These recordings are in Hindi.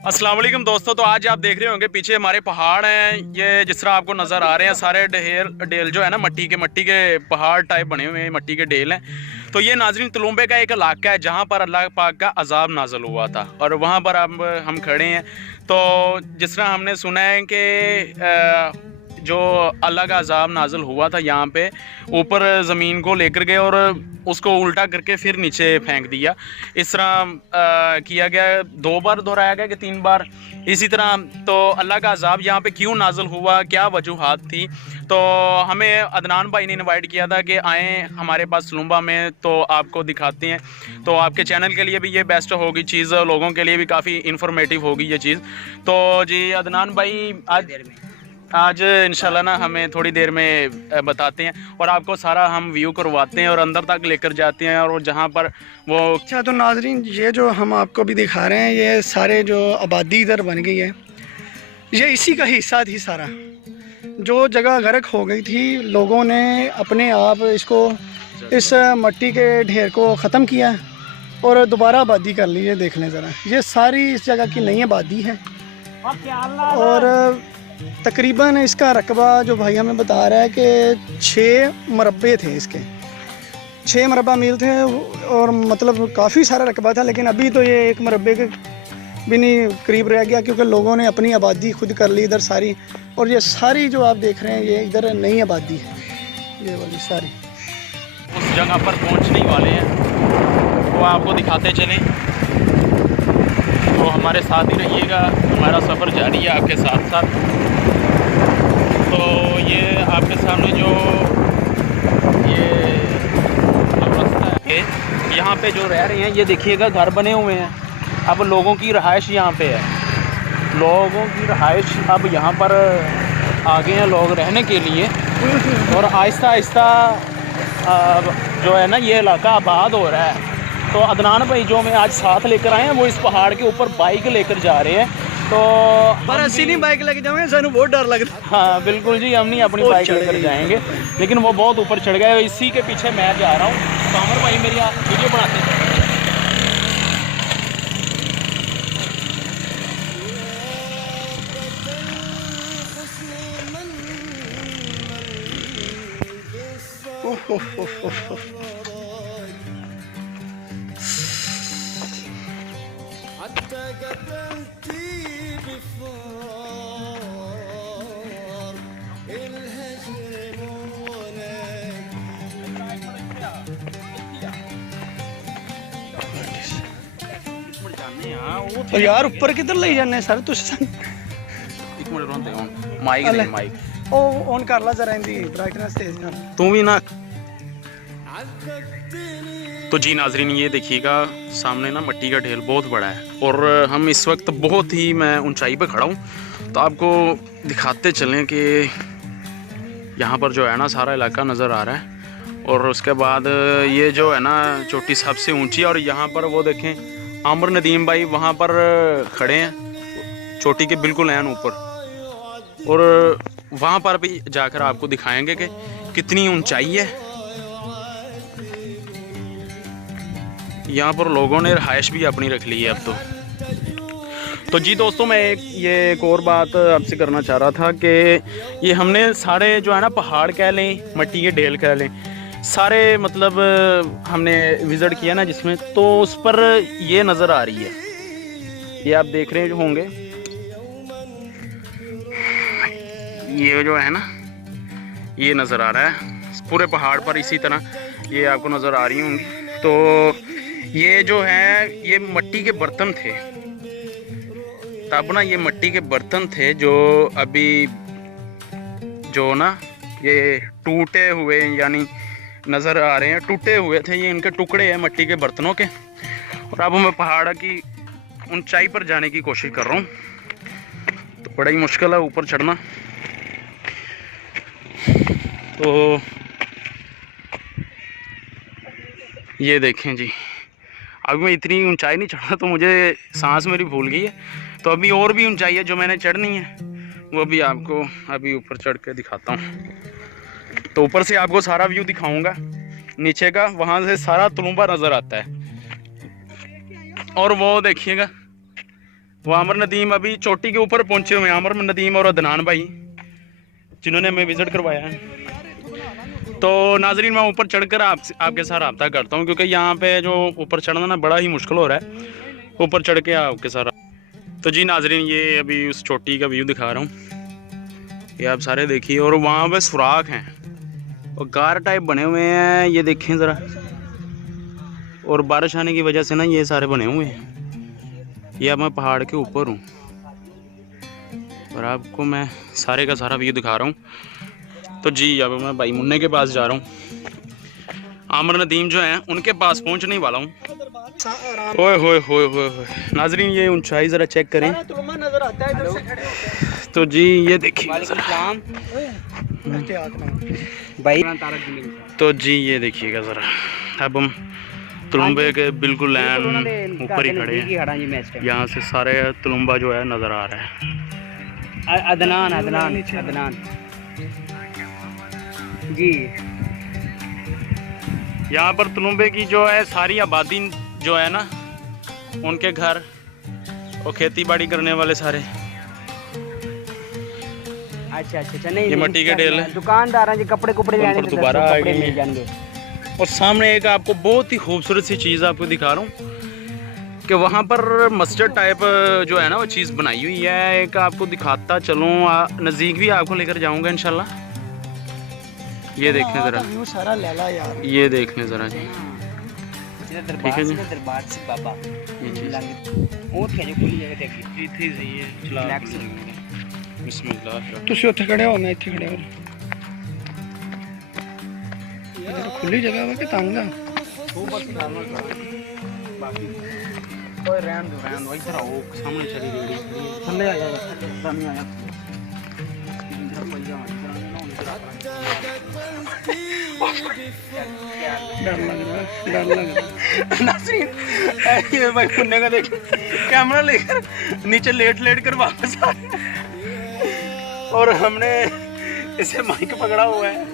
अस्सलाम वालेकुम दोस्तों। तो आज आप देख रहे होंगे पीछे हमारे पहाड़ हैं। ये जिस तरह आपको नज़र आ रहे हैं सारे डेल जो है ना मट्टी के पहाड़ टाइप बने हुए हैं, मट्टी के डेल हैं। तो ये नाज़रीन तुलुम्बे का एक इलाका है जहाँ पर अल्लाह पाक का अजाब नाज़िल हुआ था और वहाँ पर अब हम खड़े हैं। तो जिस तरह हमने सुना है कि जो अल्लाह का अजाब नाज़िल हुआ था यहाँ पे ऊपर ज़मीन को लेकर गए और उसको उल्टा करके फिर नीचे फेंक दिया। इस तरह किया गया, 2 बार दोहराया गया कि 3 बार इसी तरह। तो अल्लाह का अजाब यहाँ पे क्यों नाज़िल हुआ, क्या वजूहात थी, तो हमें अदनान भाई ने इनवाइट किया था कि आएँ हमारे पास तुलुम्बा में, तो आपको दिखाते हैं। तो आपके चैनल के लिए भी ये बेस्ट होगी चीज़, लोगों के लिए भी काफ़ी इन्फॉर्मेटिव होगी ये चीज़। तो जी अदनान भाई आज इंशाल्लाह ना हमें थोड़ी देर में बताते हैं और आपको सारा हम व्यू करवाते हैं और अंदर तक लेकर जाते हैं और जहाँ पर वो। अच्छा तो नाजरीन, ये जो हम आपको भी दिखा रहे हैं ये सारे जो आबादी इधर बन गई है, ये इसी का हिस्सा थी। सारा जो जगह गर्क हो गई थी, लोगों ने अपने आप इसको इस मट्टी के ढेर को ख़त्म किया और दोबारा आबादी कर ली है। देख लें ज़रा, ये सारी इस जगह की नई आबादी है और तकरीबन इसका रकबा जो भाई हमें बता रहा है कि 6 मरबे थे, इसके 6 मरबा मील थे और मतलब काफ़ी सारा रकबा था। लेकिन अभी तो ये 1 मरबे के भी नहीं करीब रह गया, क्योंकि लोगों ने अपनी आबादी खुद कर ली इधर सारी। और ये सारी जो आप देख रहे हैं ये इधर नई आबादी है, ये वाली सारी। उस जगह पर पहुंचने वाले हैं, वो आपको दिखाते चलें। तो हमारे साथ ही रहिएगा, हमारा सफ़र जारी है आपके साथ साथ। तो ये आपके सामने जो ये रास्ता है, यहाँ पे जो रह रहे हैं ये देखिएगा घर बने हुए हैं। अब लोगों की रहाइश यहाँ पे है, लोगों की रहाइश अब यहाँ पर आ गए हैं लोग रहने के लिए। और आहिस्ता आहिस्ता जो है ना ये इलाका आबाद हो रहा है। तो अदनान भाई जो मैं आज साथ लेकर आए हैं वो इस पहाड़ के ऊपर बाइक लेकर जा रहे हैं। तो पर अस्सी नहीं बाइक लेके जाएंगे, सानू बहुत डर लगता है। हाँ बिल्कुल जी, हम नहीं अपनी बाइक लेकर जाएंगे, लेकिन वो बहुत ऊपर चढ़ गया। इसी के पीछे मैं जा रहा हूँ। कामर भाई मेरी वीडियो बनाते हैं। तो यार ऊपर किधर ले जाने सर तुझे? एक मिनट रोंदे ऑन माइक नहीं माइक ओ ऑन कर ला जरा, इंदी ब्राइटनेस तेज कर। तू भी ना। तो जी नाजरीन ये देखिएगा सामने ना मट्टी का ढेर बहुत बड़ा है और हम इस वक्त बहुत ही मैं ऊंचाई पे खड़ा हूँ। तो आपको दिखाते चलें कि यहाँ पर जो है ना सारा इलाका नज़र आ रहा है। और उसके बाद ये जो है ना चोटी सबसे ऊंची, और यहाँ पर वो देखें आमर नदीम भाई वहाँ पर खड़े हैं चोटी के बिल्कुल ऐन ऊपर। और वहाँ पर भी जाकर आपको दिखाएंगे कि कितनी ऊंचाई है। यहाँ पर लोगों ने रहाइश भी अपनी रख ली है अब तो जी दोस्तों मैं एक और बात आपसे करना चाह रहा था कि ये हमने सारे जो है ना पहाड़ कह लें, मट्टी के ढेल कह लें, सारे मतलब हमने विज़िट किया ना जिसमें, तो उस पर ये नज़र आ रही है, ये आप देख रहे होंगे, ये जो है ना ये नज़र आ रहा है पूरे पहाड़ पर। इसी तरह ये आपको नज़र आ रही होंगी। तो ये जो है ये मट्टी के बर्तन थे, तब ना ये मट्टी के बर्तन थे जो अभी जो ना ये टूटे हुए यानी नज़र आ रहे हैं, टूटे हुए थे, ये इनके टुकड़े हैं मट्टी के बर्तनों के। और अब मैं पहाड़ की ऊंचाई पर जाने की कोशिश कर रहा हूँ, तो बड़ा ही मुश्किल है ऊपर चढ़ना। तो ये देखें जी, अभी मैं इतनी ऊंचाई नहीं चढ़ा तो मुझे सांस मेरी भूल गई है। तो अभी और भी ऊंचाई है जो मैंने चढ़नी है, वो भी आपको अभी ऊपर चढ़ के दिखाता हूँ। तो ऊपर से आपको सारा व्यू दिखाऊंगा नीचे का, वहाँ से सारा तुलुम्बा नज़र आता है। और वो देखिएगा वो आमर नदीम अभी चोटी के ऊपर पहुंचे हुए हैं, आमर नदीम और अदनान भाई जिन्होंने हमें विज़िट करवाया है। तो नाजरीन मैं ऊपर चढ़कर आपके साथ रब्ता करता हूँ, क्योंकि यहाँ पे जो ऊपर चढ़ना ना बड़ा ही मुश्किल हो रहा है, ऊपर चढ़ के आपके साथ। तो जी नाजरीन ये अभी उस चोटी का व्यू दिखा रहा हूँ, ये आप सारे देखिए। और वहाँ पे सुराख हैं और गार टाइप बने हुए हैं, ये देखें ज़रा। और बारिश आने की वजह से ना ये सारे बने हुए हैं। ये अब मैं पहाड़ के ऊपर हूँ और आपको मैं सारे का सारा व्यू दिखा रहा हूँ। तो जी अब मैं भाई मुन्ने के पास जा रहा हूँ, आमर नदीम जो हैं उनके पास पहुँचने वाला हूँ। ओए होए होए होए होए नाजरीन ये ऊंचाई ज़रा चेक करें। नजर आता है इधर से खड़े होते तो जी ये देखिए भाई। तो जी ये देखिएगा ज़रा, अब हम तुलुम्बे के बिल्कुल लैन ऊपर ही खड़े हैं। यहाँ से सारे तुलुम्बा जो है नज़र आ रहा है। अदनान अदनान अदनान जी। यहाँ पर तुलुम्बे की जो है सारी आबादी जो है ना, उनके घर और खेती बाड़ी करने वाले सारे। अच्छा नहीं, ये मट्टी के ढेल है। दुकानदार जी कपड़े कुपड़े लेने दोबारा आ गए मिल जाएंगे। और सामने एक आपको बहुत ही खूबसूरत सी चीज़ आपको दिखा रहा हूँ कि वहाँ पर मस्जिद टाइप जो है ना वो चीज़ बनाई हुई है। एक आपको दिखाता चलूँ, नज़दीक भी आपको लेकर जाऊँगा इंशाल्लाह। ये देखने ज़रा, व्यू सारा लैला यार, ये देखने ज़रा जी। ठीक है जी, दरबार से बाबा ये चीज़ बहुत है जो खुली जगह देखी इतनी सही है। चला बिस्मिल्लाह। तुसी उत्थे खड़े हो, मैं इत्थे खड़े हो। इधर खुली जगह है कि तंग है? ओए रहन दो इधर आओ, सामने चली गई थल्ले आ जा, सामने आ जा। डर लग रहा है। नाज़रीन ये भाई पुण्य का देख कैमरा लेकर नीचे लेट कर वापस आ गया और हमने इसे माइक पकड़ा हुआ है।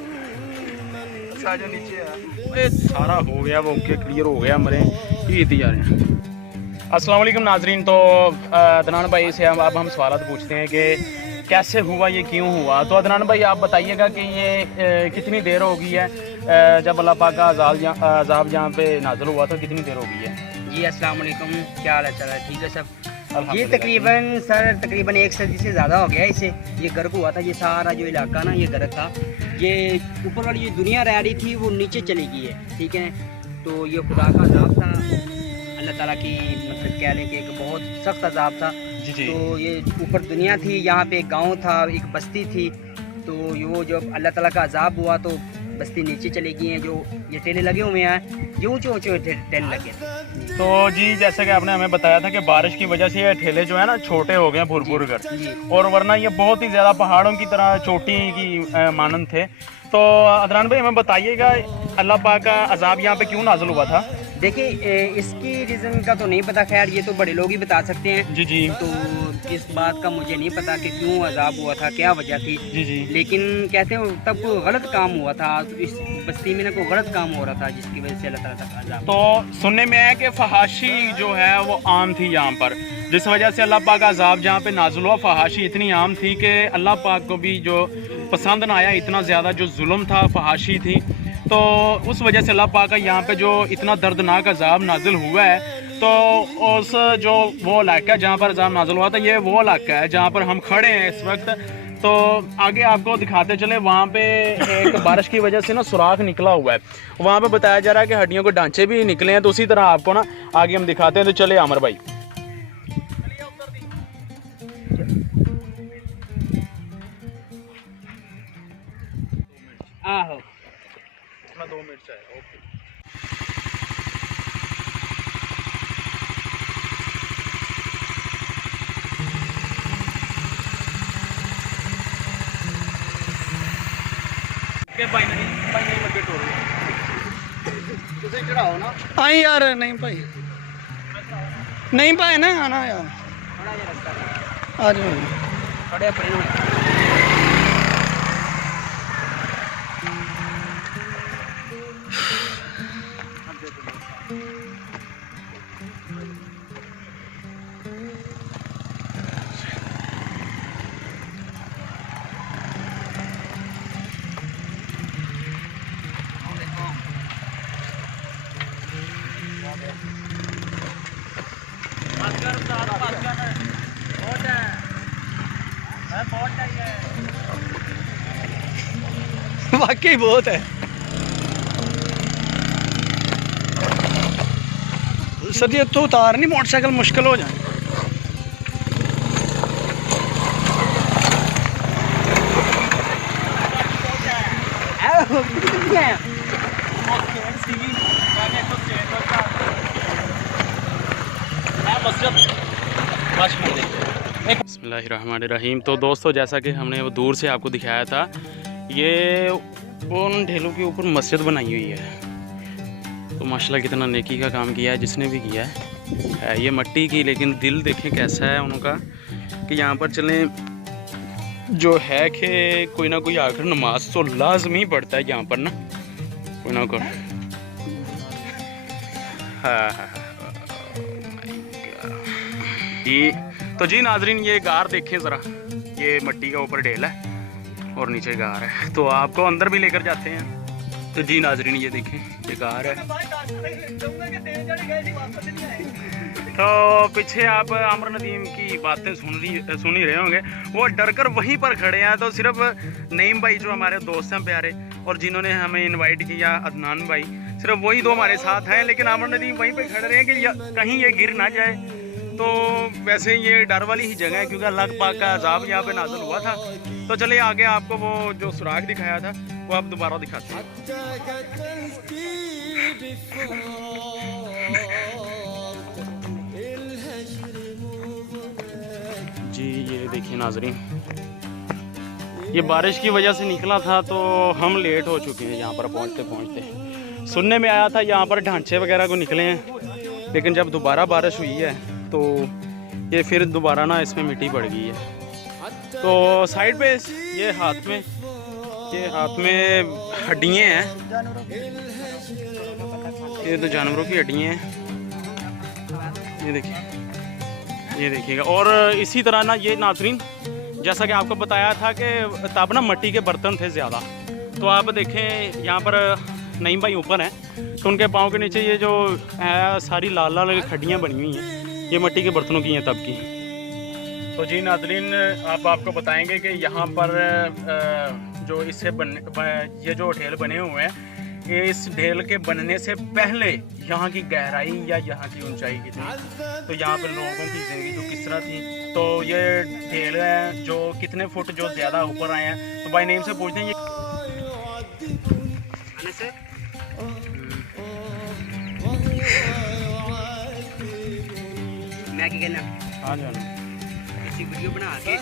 साजा नीचे यार, सारा हो गया वो ओके, क्लियर हो गया हमारे ये जा रहे हैं। अस्सलाम वालेकुम नाजरीन। तो अदनान भाई से अब हम सवाल पूछते हैं कि कैसे हुआ, ये क्यों हुआ। तो अदनान भाई आप बताइएगा कि ये कितनी देर हो गई है जब अल्लाह पाक का अज़ाब यहाँ पे नाज़िल हुआ था, कितनी देर हो गई है? जी अस्सलाम वालेकुम, क्या हाल है? चला ठीक है सब। ये तकरीबन 1 सदी से ज़्यादा हो गया इसे। ये गर्क हुआ था, ये सारा जो इलाका ना ये गर्क था। ये ऊपर वाली जो दुनिया रह रही थी वो नीचे चली गई है, ठीक है। तो ये खुदा का अज़ाब था, अल्लाह ताला की मतलब कह लें कि एक बहुत सख्त अज़ाब था। जी। तो ये ऊपर दुनिया थी, यहाँ पे एक गाँव था, एक बस्ती थी। तो ये वो जब अल्लाह ताला का अज़ाब हुआ तो बस्ती नीचे चली गई हैं। जो ये टेले लगे हुए हैं, ये ऊँचे ऊँचे टेले लगे। तो जी जैसे कि आपने हमें बताया था कि बारिश की वजह से ये ठेले जो है ना छोटे हो गए भुर कर, और वरना ये बहुत ही ज़्यादा पहाड़ों की तरह चोटी की मानंद थे। तो अदनान भाई हमें बताइएगा अल्लाह पाक का अज़ाब यहाँ पे क्यों नाज़िल हुआ था? देखिए इसकी रीज़न का तो नहीं पता, खैर ये तो बड़े लोग ही बता सकते हैं। जी। तो इस बात का मुझे नहीं पता कि क्यों अज़ाब हुआ था, क्या वजह थी। जी। लेकिन कहते हैं तब कोई गलत काम हुआ था, तो इस बस्ती में ना कोई गलत काम हो रहा था जिसकी वजह से अल्लाह ताला का अज़ाब। तो सुनने में आया कि फहाशी जो है वो आम थी यहाँ पर, जिस वजह से अल्लाह पाक का अज़ाब जहाँ पे नाज़िल हुआ। फहाशी इतनी आम थी कि अल्लाह पाक को भी जो पसंद ना आया, इतना ज़्यादा जो जुल्म था, फहाशी थी। तो उस वजह से अल्लाह पाक का यहाँ पे जो इतना दर्दनाक अज़ाब नाजिल हुआ है। तो उस जो वो इलाका है जहाँ पर अज़ाब नाजिल हुआ था, ये वो इलाका है जहाँ पर हम खड़े हैं इस वक्त। तो आगे आपको दिखाते चले, वहाँ पे एक बारिश की वजह से ना सुराख निकला हुआ है। वहाँ पे बताया जा रहा है कि हड्डियों के ढांचे भी निकले हैं। तो उसी तरह आपको ना आगे हम दिखाते हैं। तो चले आमर भाई। आहो 2 मिनट चाहिए। ओके। भाई लगे टोर चढ़ाओ ना। आई यार, नहीं भाई, नहीं भाई ना आना यार, आ जाओ। खड़े अपने वाकई बहुत है सर, ये तो उतारनी मोटरसाइकिल मुश्किल हो जाए। बिस्मिल्लाहिर्रहमानिर्रहीम। तो दोस्तों, जैसा कि हमने वो दूर से आपको दिखाया था, ये उन ढेलों के ऊपर मस्जिद बनाई हुई है। तो माशाल्लाह कितना नेकी का काम किया है जिसने भी किया है ये मट्टी की, लेकिन दिल देखें कैसा है उनका कि यहाँ पर चलें जो है कि कोई ना कोई आकर नमाज तो लाजमी पढ़ता है यहाँ पर ना, कोई ना कोई। हाँ जी। तो जी नाजरीन, ये गार देखें ज़रा, ये मट्टी का ऊपर ढेल है और नीचे गार है। तो आपको अंदर भी लेकर जाते हैं। तो जी नाजरीन, ये देखें, ये गार है। तो पीछे आप आमर नदीम की बातें सुन ही रहे होंगे। वो डर कर वहीं पर खड़े हैं। तो सिर्फ नईम भाई जो हमारे दोस्त हैं प्यारे और जिन्होंने हमें इनवाइट किया, अदनान भाई, सिर्फ वही दो हमारे साथ हैं। लेकिन आमर नदीम वहीं पे खड़े रहे हैं कि कहीं ये गिर ना जाए। तो वैसे ये डर वाली ही जगह है क्योंकि अल्लाह पाक का अजाब यहाँ पे नाज़िल हुआ था। तो चलिए आगे आपको वो जो सुराग दिखाया था वो आप दोबारा दिखाते हैं। जी ये देखिए नाजरीन, ये बारिश की वजह से निकला था तो हम लेट हो चुके हैं यहाँ पर पहुँचते पहुँचते। सुनने में आया था यहाँ पर ढांचे वगैरह को निकले हैं, लेकिन जब दोबारा बारिश हुई है तो ये फिर दोबारा ना इसमें मिट्टी पड़ गई है। तो साइड पे ये हाथ में हड्डियाँ हैं, ये तो जानवरों की हड्डियाँ हैं, ये देखिएगा। और इसी तरह ना ये नाज़रीन, जैसा कि आपको बताया था कि तब ना मिट्टी के बर्तन थे ज़्यादा। तो आप देखें यहाँ पर नईम भाई ऊपर हैं, तो उनके पाँव के नीचे ये जो है सारी लाल लाल खड्डियाँ बनी हुई हैं, ये मिट्टी के बर्तनों की हैं तब की। तो जी नाज़रीन, आपको बताएंगे कि यहाँ पर जो इससे ये जो ढेल बने हुए हैं, ये इस ढेल के बनने से पहले यहाँ की गहराई या यहाँ की ऊंचाई कितनी, तो यहाँ पर लोगों की ज़िंदगी जो किस तरह थी। तो ये ढेल है जो कितने फुट जो ज़्यादा ऊपर आए हैं। तो भाई नेम से पूछते हैं मैं क्या कहना, हाँ जाना ऐसी वीडियो बना के